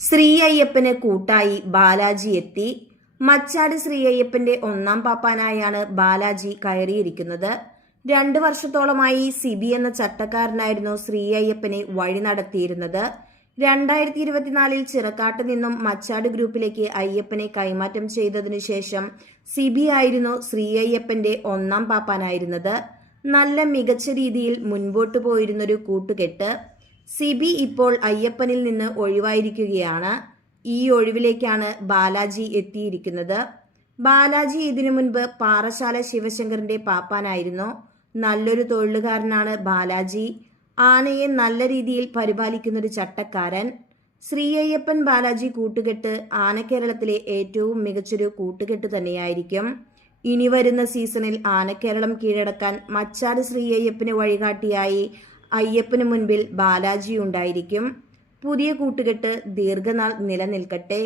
ശ്രീ അയ്യപ്പന് കൂട്ടായി ബാലാജി എത്തി. മച്ചാട് ശ്രീ അയ്യപ്പന്റെ ഒന്നാം പാപ്പാനായാണ് ബാലാജി കയറിയിരിക്കുന്നത്. 2 വർഷത്തോളമായി സിബി എന്ന ചട്ടക്കാരനായിരുന്നു ശ്രീ അയ്യപ്പനെ വഴി നടത്തിയിരുന്നത്. 2024 ചിറക്കാട്ട് നിന്നും മച്ചാട് ഗ്രൂപ്പിലേക്ക് അയ്യപ്പനെ കൈമാറ്റം ചെയ്തതിനു ശേഷം സിബി ആയിരുന്നു ശ്രീ അയ്യപ്പന്റെ ഒന്നാം പാപ്പാനായിരുന്നത്. നല്ല മികച്ച രീതിയിൽ മുൻപോട്ട് പോയിരുന്നൊരു കൂട്ടുകെട്ട്. സിബി ഇപ്പോൾ അയ്യപ്പനിൽ നിന്ന് ഒഴിവായിരിക്കുകയാണ്. ഈ ഒഴിവിലേക്കാണ് ബാലാജി എത്തിയിരിക്കുന്നത്. ബാലാജി ഇതിനു മുൻപ് പാറശാല ശിവശങ്കറിന്റെ പാപ്പാനായിരുന്നു. നല്ലൊരു തൊഴിലുകാരനാണ് ബാലാജി. ആനയെ നല്ല രീതിയിൽ പരിപാലിക്കുന്നൊരു ചട്ടക്കാരൻ. ശ്രീ അയ്യപ്പൻ ബാലാജി കൂട്ടുകെട്ട് ആനക്കേരളത്തിലെ ഏറ്റവും മികച്ചൊരു കൂട്ടുകെട്ട് തന്നെയായിരിക്കും. ഇനി വരുന്ന സീസണിൽ ആനക്കേരളം കീഴടക്കാൻ മച്ചാട് ശ്രീ അയ്യപ്പന് വഴികാട്ടിയായി അയ്യപ്പന് മുൻപിൽ ബാലാജി ഉണ്ടായിരിക്കും. പുതിയ കൂട്ടുകെട്ട് ദീർഘനാൾ നിലനിൽക്കട്ടെ.